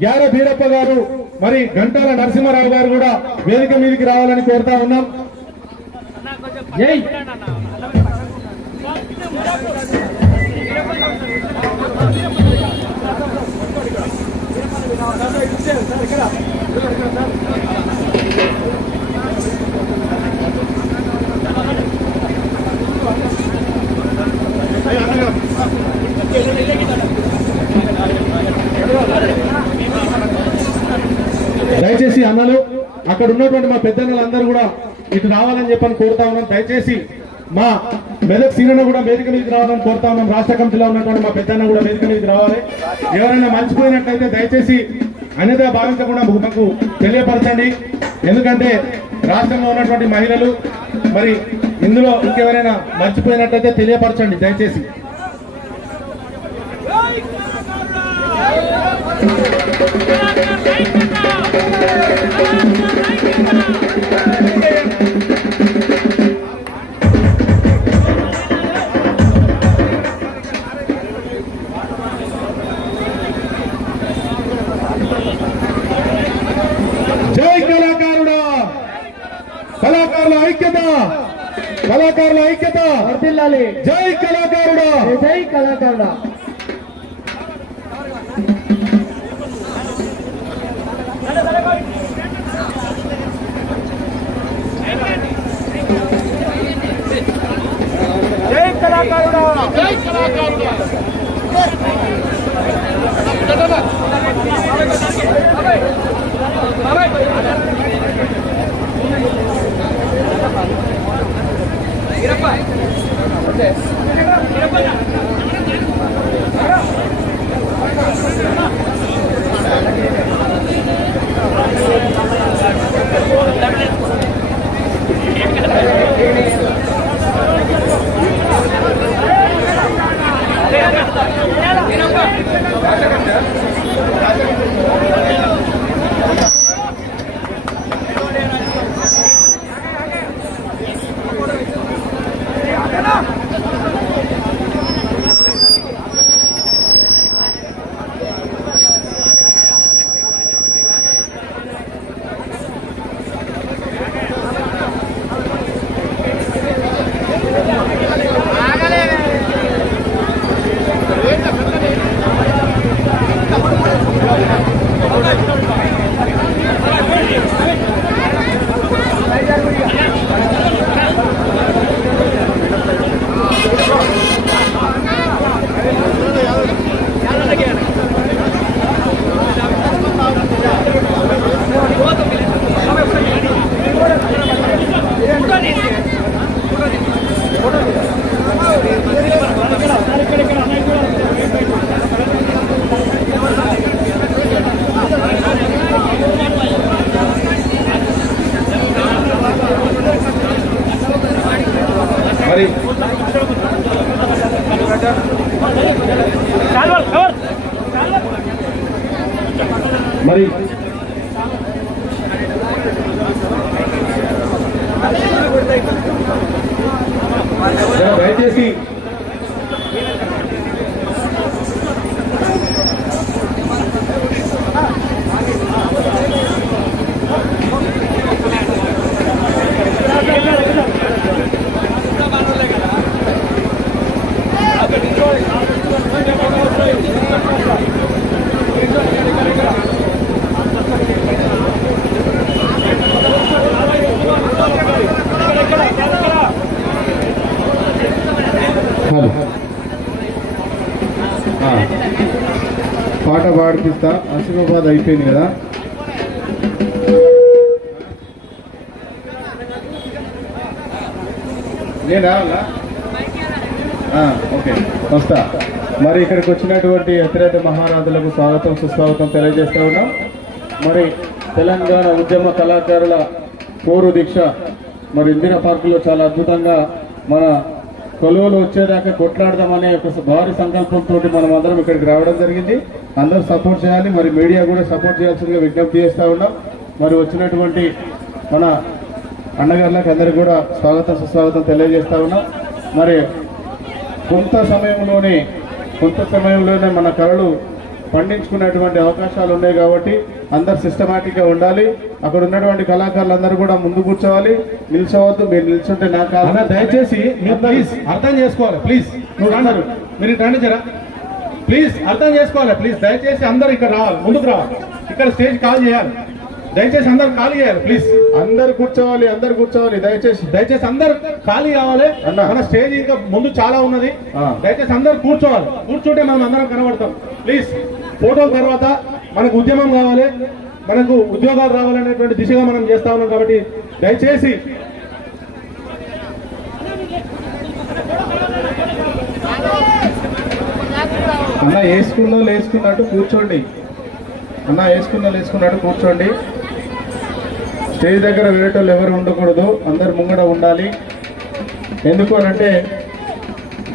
గ్యార బీరప్ప గారు మరి గంటాల నరసింహారావు గారు కూడా వేదిక మీదకి రావాలని కోరుతా ఉన్నాం. ఇక్కడ దయచేసి అన్నలు అక్కడ ఉన్నటువంటి మా పెద్దన్నలందరూ కూడా ఇటు రావాలని చెప్పని కోరుతా ఉన్నాం. దయచేసి మా మెదక్ సీనన్న కూడా వేదిక మీదకి రావాలని కోరుతా ఉన్నాం. రాష్ట్ర కమిటీలో ఉన్నటువంటి మా పెద్దన్న కూడా వేదిక మీదకి రావాలి. ఎవరైనా మర్చిపోయినట్లయితే దయచేసి అన్యదా భావించకుండా మాకు తెలియపరచండి. ఎందుకంటే రాష్ట్రంలో ఉన్నటువంటి మహిళలు మరి ఇందులో ఇంకెవరైనా మర్చిపోయినట్లయితే తెలియపరచండి. దయచేసి. జై కళాకారుల ఐక్యత. వర్ధిల్లాలి. జై కళాకారుడా. జై కళాకారుడ. జై కళాకారుడా. జై కళాకారుడా. మరి పాట పాడిపిస్తా. ఆసిఫాబాద్ అయిపోయింది కదా? నేను? రావాలా ఓకే. వస్తా. మరి ఇక్కడికి వచ్చినటువంటి అతిరేత మహారాజులకు స్వాగతం సుస్వాగతం తెలియజేస్తూ ఉన్నాం. మరి తెలంగాణ ఉద్యమ కళాకారుల పోరు దీక్ష మరి ఇందిరా పార్కులో చాలా అద్భుతంగా మన కొలువులు వచ్చేదాకా కొట్లాడదామనే ఒక భారీ సంకల్పంతో మనం అందరం ఇక్కడికి రావడం జరిగింది. అందరూ సపోర్ట్ చేయాలి మరి మీడియా కూడా సపోర్ట్ చేయాల్సిందిగా విజ్ఞప్తి చేస్తా ఉన్నాం. మరి వచ్చినటువంటి మన అన్నగారులకు అందరికి కూడా స్వాగతం సుస్వాగతం తెలియజేస్తా ఉన్నాం. మరి కొంత సమయంలోనే కొంత సమయంలోనే మన కళలు పండించుకునేటువంటి అవకాశాలు ఉన్నాయి కాబట్టి అందరు సిస్టమేటిక్గా ఉండాలి. అక్కడ ఉన్నటువంటి కళాకారులు అందరూ కూడా ముందు కూర్చోవాలి. నిల్చోవద్దు మీరు నిల్చుంటే నా కాదు దయచేసి ప్లీజ్ అర్థం చేసుకోవాలి ప్లీజ్. నువ్వు అన్నారు మీరు రండి జరా. ప్లీజ్ అర్థం చేసుకోవాలి ప్లీజ్. దయచేసి అందరూ ఇక్కడ రావాలి ముందుకు రావాలి. ఇక్కడ స్టేజ్ కాల్ చేయాలి. దయచేసి అందరు ఖాళీ చేయాలి ప్లీజ్ అందరు కూర్చోవాలి అందరు కూర్చోవాలి దయచేసి. దయచేసి అందరు ఖాళీ కావాలి. మన స్టేజ్ ఇంకా ముందు చాలా ఉన్నది. దయచేసి అందరు కూర్చోవాలి. కూర్చుంటే మనం అందరం కనబడతాం. ప్లీజ్ ఫోటోల తర్వాత మనకు ఉద్యమం కావాలి. మనకు ఉద్యోగాలు రావాలనేటువంటి దిశగా మనం చేస్తా ఉన్నాం కాబట్టి దయచేసి. అన్న వేసుకున్న వేసుకున్నట్టు కూర్చోండి. అన్న వేసుకున్న వేసుకున్నట్టు కూర్చోండి. స్టేజ్ దగ్గర వేరేటోళ్ళు ఎవరు ఉండకూడదు అందరు ముంగడ ఉండాలి. ఎందుకు అంటే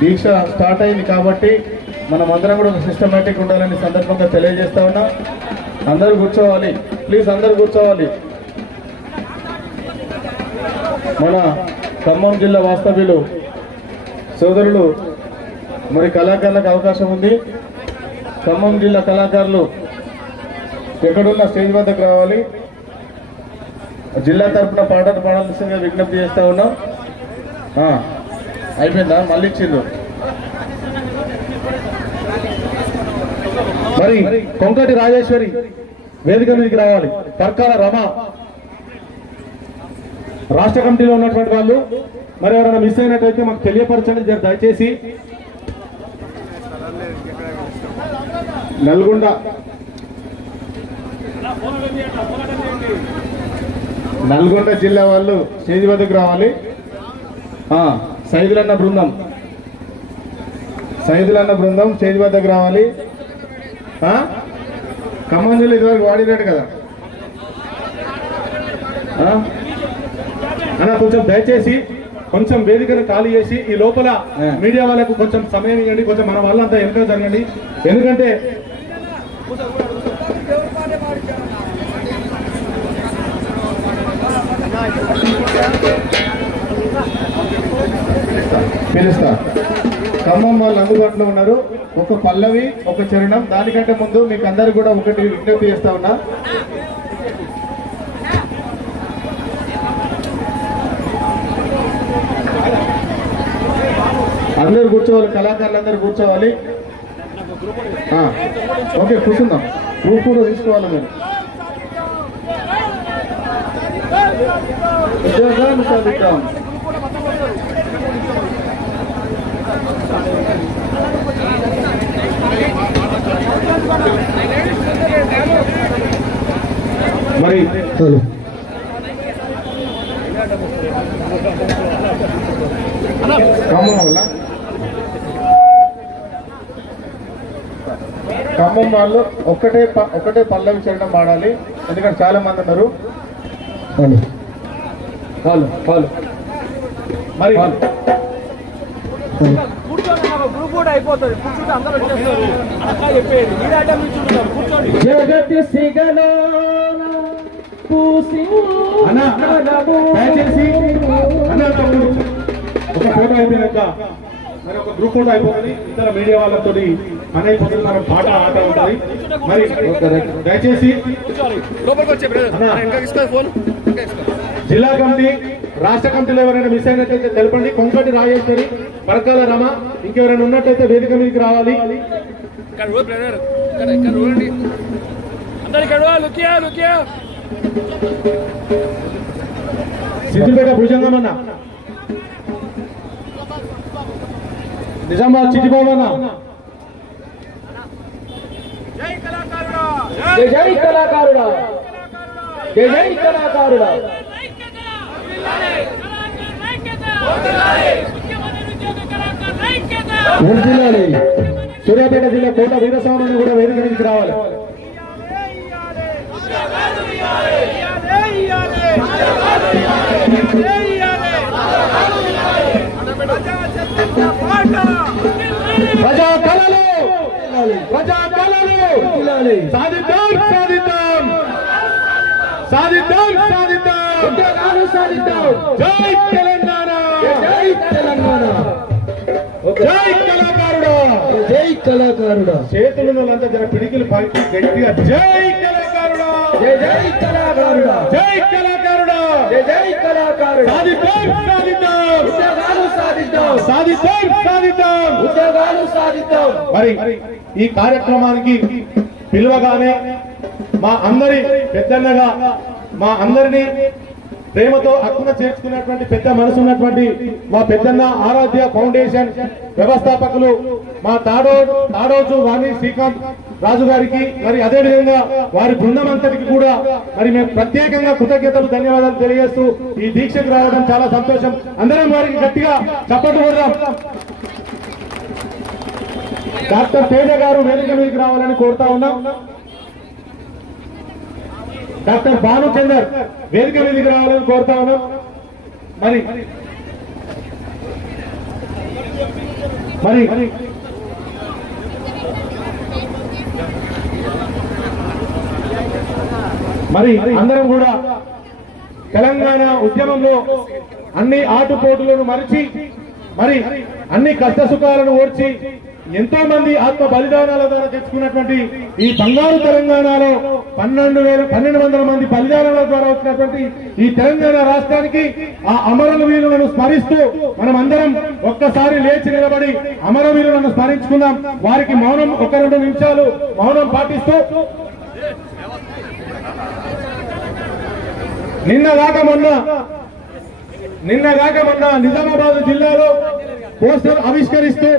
దీక్ష స్టార్ట్ అయింది కాబట్టి మనం అందరం కూడా ఒక సిస్టమేటిక్ ఉండాలని సందర్భంగా తెలియజేస్తా ఉన్నా. అందరూ కూర్చోవాలి. ప్లీజ్ అందరూ కూర్చోవాలి. మన ఖమ్మం జిల్లా వాస్తవ్యులు సోదరులు మరి కళాకారులకు అవకాశం ఉంది. ఖమ్మం జిల్లా కళాకారులు ఎక్కడున్న స్టేజ్ వద్దకు రావాలి. జిల్లా తరపున పాటలు పాడాల్సిందిగా విజ్ఞప్తి చేస్తా ఉన్నాం. అయిపోయిందా? మళ్ళీ ఇచ్చిండ్రు. మరి కొంకటి రాజేశ్వరి వేదిక మీదకి రావాలి. పర్కాల రమ. రాష్ట్ర కమిటీలో ఉన్నటువంటి వాళ్ళు మరి ఎవరైనా మిస్ అయినట్టయితే మాకు తెలియపరచండి. దయచేసి. నల్గొండ. నల్గొండ జిల్లా వాళ్ళు స్టేజ్ వద్దకు రావాలి ఆ, సైదులన్న బృందం సైదులన్న బృందం స్టేజ్ వద్దకు రావాలి ఆ? ఖమ్మం జిల్లా ఇదివరకు వాడినాడు కదా? అన్న కొంచెం దయచేసి కొంచెం వేదికను ఖాళీ చేసి ఈ లోపల. మీడియా వాళ్ళకు కొంచెం సమయం ఇవ్వండి కొంచెం మన వాళ్ళంతా వెనుక జరగండి ఎందుకంటే పిలుస్తా ఖమ్మం వాళ్ళు అందుబాటులో ఉన్నారు. ఒక పల్లవి ఒక చరణం. దానికంటే ముందు మీకు అందరు కూడా ఒకటి విజ్ఞప్తి చేస్తా ఉన్నా. అందరు కూర్చోవాలి కళాకారులు అందరూ కూర్చోవాలి ఓకే కూర్చుందాం. గ్రూప్ కూడా తీసుకోవాలి మీరు. ఉద్యోగాలు సాధిద్దాం మరి ఖమ్మం వల్ల ఖమ్మం వాళ్ళు. ఒక్కటే ఒకటే పల్లవి చరణం పాడాలి. ఎందుకంటే చాలా మంది ఉన్నారు. చాలు. చాలు మరి జగత్ తమ్ముడు ఒక ఫోటో అయిపోయినాక మరి ఒక గ్రూప్ ఫోటో అయిపోతుంది. ఇతర మీడియా వాళ్ళతో పని అయిపోతుంది మనం పాట ఆట ఉంటుంది మరి దయచేసి అన్న. జిల్లా కమిటీ రాష్ట్ర కమిటీలో ఎవరైనా మిస్ అయినట్టయితే తెలపండి. కొంకటి రాజేశ్వరి పరకాల రమ ఇంకెవరైనా ఉన్నట్టయితే వేదిక మీదకి రావాలి. ఇక్కడ రో బ్రదర్. ఇక్కడ ఇక్కడ రోండి అందరు ఇక్కడ లుకియా లుకియా సిద్దిపేట భుజంగం అన్న నిజామాబాద్ చిట్టిబాబు అన్న జై కళాకారుడా జై కళాకారుడా జై కళాకారుడా జిల్లాలి సూర్యాపేట జిల్లా కోట వీరస్వామి కూడా వేదిక మీదకి రావాలి ప్రజా ప్రజా కళలు సాధిద్దాం సాధిద్దాం. సాధిద్దాం సాధిద్దాం. సాధిద్దాం. జై తెలంగాణ. జై తెలంగాణ. ఓకే జై కళాకారుడా. జై కళాకారుడా. చేతులు వాళ్ళంతా జర పిడికిలు పైకి గట్టిగా. జై కళాకారుడా. జై కళాకారుడా. జై కళాకారుడా. సాధిద్దాం సాధిద్దాం. ఉద్యోగాలు సాధిద్దాం. సాధిద్దాం సాధిద్దాం. ఉద్యోగాలు సాధిద్దాం. మరి ఈ కార్యక్రమానికి పిలువగానే మా అందరి పెద్దన్నగా మా అందరినీ ప్రేమతో హక్కున చేర్చుకున్నటువంటి పెద్ద మనసు ఉన్నటువంటి మా పెద్దన్న ఆరాధ్య ఫౌండేషన్ వ్యవస్థాపకులు మా తాడో తాడోజు వాణి శ్రీకాంత్ రాజు గారికి మరి అదే విధంగా వారి బృందం అంతటికి కూడా మరి మేము ప్రత్యేకంగా కృతజ్ఞతలు ధన్యవాదాలు తెలియజేస్తూ ఈ దీక్షకు రావడం చాలా సంతోషం. అందరం వారికి గట్టిగా చప్పట్లు కొడదాం. డాక్టర్ తేజ గారు వేదిక మీదకి రావాలని కోరుతా ఉన్నాం. డాక్టర్ భానుచందర్ వేదిక మీదకి రావాలని కోరుతా ఉన్నాం. మరి మరి మరి. అందరం కూడా తెలంగాణ ఉద్యమంలో అన్ని ఆటుపోటులను మరిచి మరి అన్ని కష్ట సుఖాలను ఎంతో మంది ఆత్మ బలిదానాల ద్వారా తెచ్చుకున్నటువంటి ఈ బంగారు తెలంగాణలో పన్నెండు వేల పన్నెండు వందల మంది బలిదానాల ద్వారా వచ్చినటువంటి ఈ తెలంగాణ రాష్ట్రానికి ఆ అమరవీరులను స్మరిస్తూ మనం అందరం ఒక్కసారి లేచి నిలబడి అమరవీరులను స్మరించుకుందాం. వారికి మౌనం ఒక రెండు నిమిషాలు మౌనం పాటిస్తూ. నిన్న కాక మొన్న నిన్న కాక మొన్న నిజామాబాద్ జిల్లాలో పోస్టర్ ఆవిష్కరిస్తూ